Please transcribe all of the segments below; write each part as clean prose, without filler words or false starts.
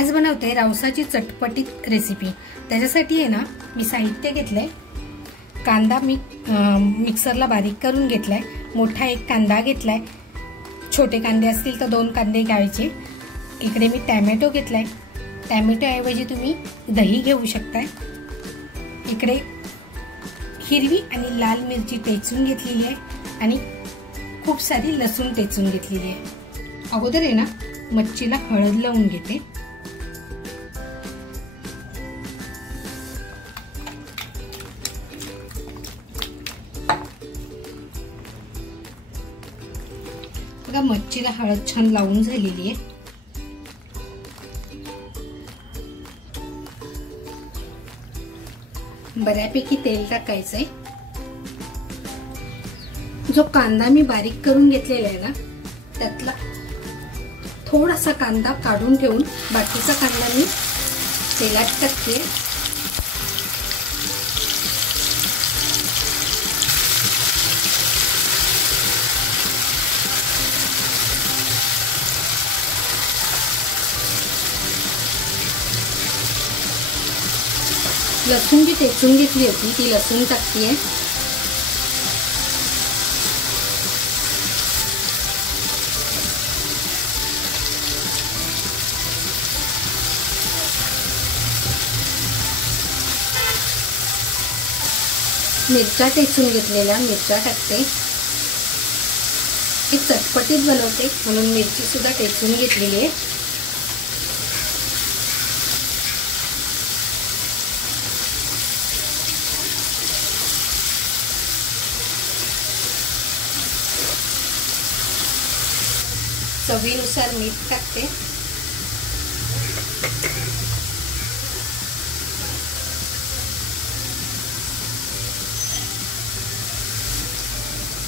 आज बनवते रावसाची चटपटीत रेसिपी। त्याच्यासाठी आहे ना मी साहित्य घेतलंय। कांदा मी मिक्सरला बारीक करून घेतलाय। मोठा एक कांदा घेतलाय। छोटे कांदे असतील तर 2 कांदे घ्यायचे। इकडे मी टोमॅटो घेतलाय। टोमॅटो ऐवजी तुम्ही दही घेऊ शकताय। इकडे हिरवी आणि लाल मिरची टेचून घेतलेली आहे आणि खूप सारी लसूण टेचून घेतलेली आहे। अगोदर आहे ना मच्छीला हळद लावून घेते। बघा मच्छीला हळद छान लावून झालेली आहे। बऱ्यापैकी तेल टाकायचंय। जो कांदा मी बारीक करून घेतलेला आहे ना त्यातला थोडासा कांदा काढून ठेवून बाकीचा कांदा मी तेलात टाकते। लसूण जी टेचून घेतली होती ती लसूण टाकतेय। मिरच्या टेचून घेतलेल्या मिरच्या टाकते। हे चटपटीत बनवते म्हणून मिरची सुद्धा टेचून घेतलेली आहे। चवीनुसार मीठ टाकते।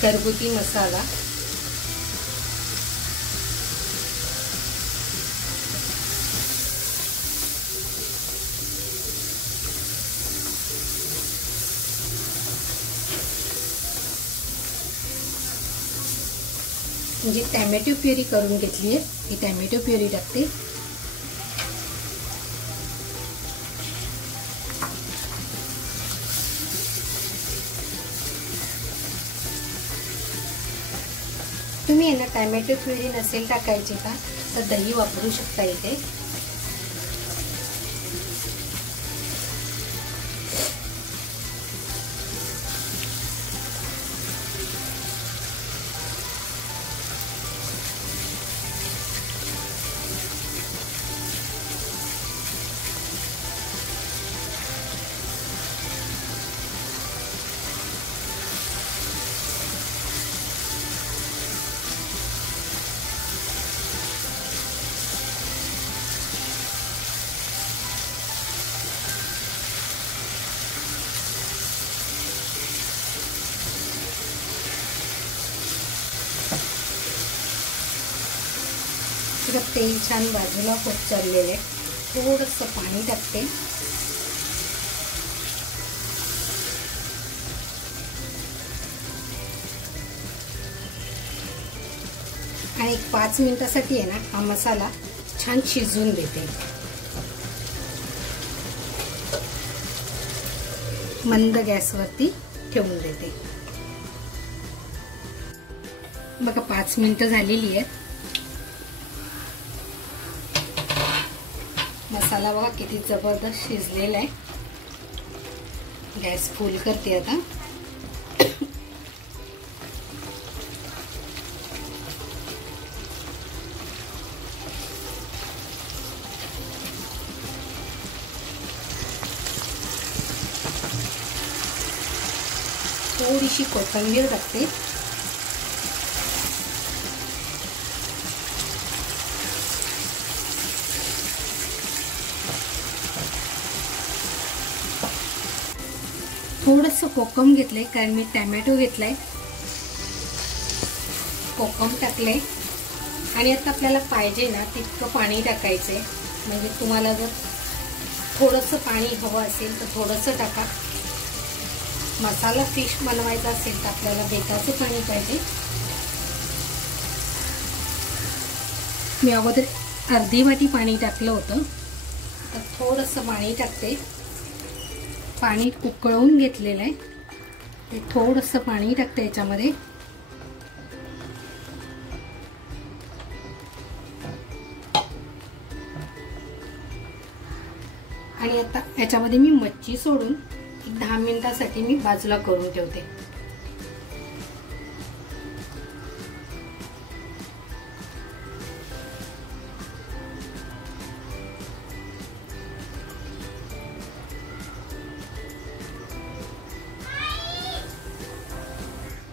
घरगुती मसाला, म्हणजे टोमॅटो प्युरी करून घेतली आहे ही टोमॅटो प्युरी टाकते। तुम्ही यांना टोमॅटो प्युरी नसेल टाकायची का तर दही वापरू शकता इथे। तेल छान बाजूला होत चाललेले थोडंसं पाणी टाकते आणि 5 मिनिटासाठी आहे ना हा मसाला छान शिजवून देते। मंद गॅसवरती ठेवून देते। बघा 5 मिनिटं झालेली आहेत। मसाला बघा किती जबरदस्त शिजलेला आहे। गॅस फुल करते आता। थोडीशी कोथिंबीर टाकते। थोडंसं कोकम घेतलंय कारण मी टोमॅटो घेतलाय। कोकम टाकले आणि आता आपल्याला पाहिजे ना तितकं पाणी टाकायचंय। म्हणजे तुम्हाला जर थोडंसं पाणी हवं असेल तर थोडंसं टाका। मसाला फिश बनवायचा असेल तर आपल्याला बेताचं पाणी पाहिजे। मी अगोदर अर्धी वाटी पाणी टाकलं होतं। थोडंसं पाणी टाकते. पाणी उकळवून घेतलेलं आहे ते थोडंसं पाणी टाकते याच्यामध्ये. आणि आता याच्यामध्ये मी मच्छी सोडून 10 मिनिटासाठी मी बाजूला करून ठेवते.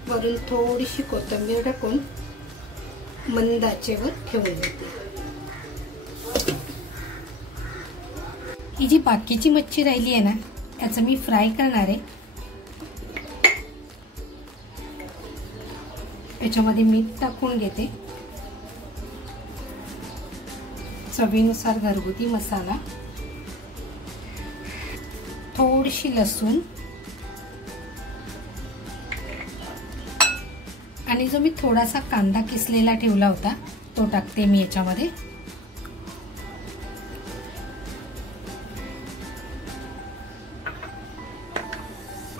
वरून थोडीशी कोथिंबीर टाकून मंद आचेवर ठेवून देते. ही जी बाकीची मच्छी राहिली आहे ना याचं मी फ्राय करणार आहे. याच्यामध्ये मीठ टाकून घेते, चवीनुसार घरगुती मसाला, थोडीशी लसूण आणि जो मी थोडासा कांदा किसलेला ठेवला होता तो टाकते मी याच्यामध्ये.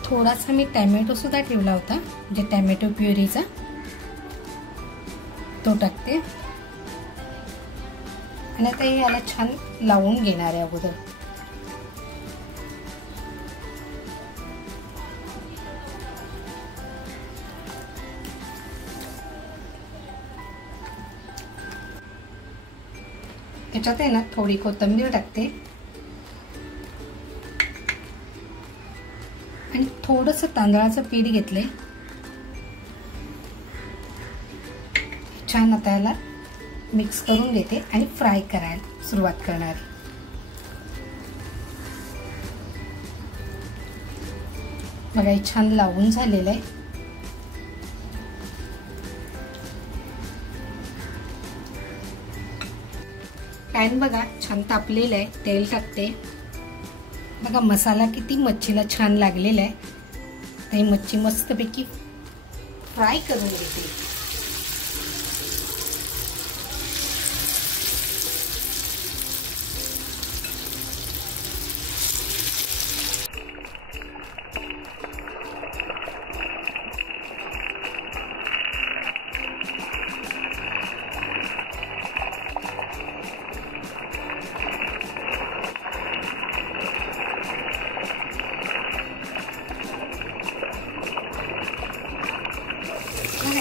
थोडासा मी टॅमॅटो सुद्धा ठेवला होता, जे टॅमॅटो प्युरीचा, तो टाकते. आणि आता हे याला छान लावून घेणार आहे अगोदर. याच्यात आहे ना थोडी कोथिंबीर टाकते आणि थोडंसं तांदळाचं पीठ घेतले. छान आता याला मिक्स करून घेते आणि फ्राय करायला सुरुवात करणार. बघा हे छान लावून झालेलं आहे. पॅन बघा छान तापलेलं आहे. तेल टाकते. बघा मसाला किती मच्छीला छान लागलेला आहे. ही मच्छी मस्तपैकी फ्राय करून घेते.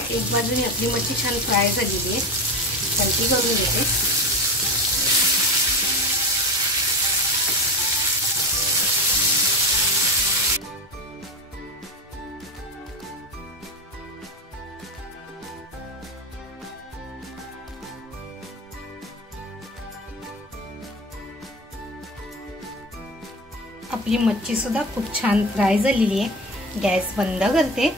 एक बाजूने आपली मच्छी छान फ्राय झालेली आहे. पलटी करून घेते. आपली मच्छी सुद्धा खूप छान फ्राय झालेली आहे. गॅस बंद करते.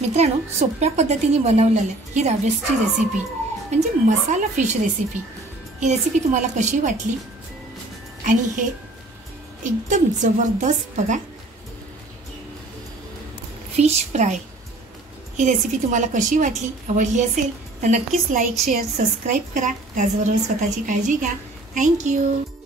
मित्रांनो, सोप्या पद्धतीने बनवलेली ही रावेसची रेसिपी म्हणजे मसाला फिश रेसिपी. ही रेसिपी तुम्हाला कशी वाटली? आणि हे एकदम जबरदस्त बघा फिश फ्राय. ही रेसिपी तुम्हाला कशी वाटली? आवडली असेल तर नक्कीच लाईक, शेअर, सबस्क्राईब करा. त्याचबरोबर स्वतःची काळजी घ्या. थँक्यू.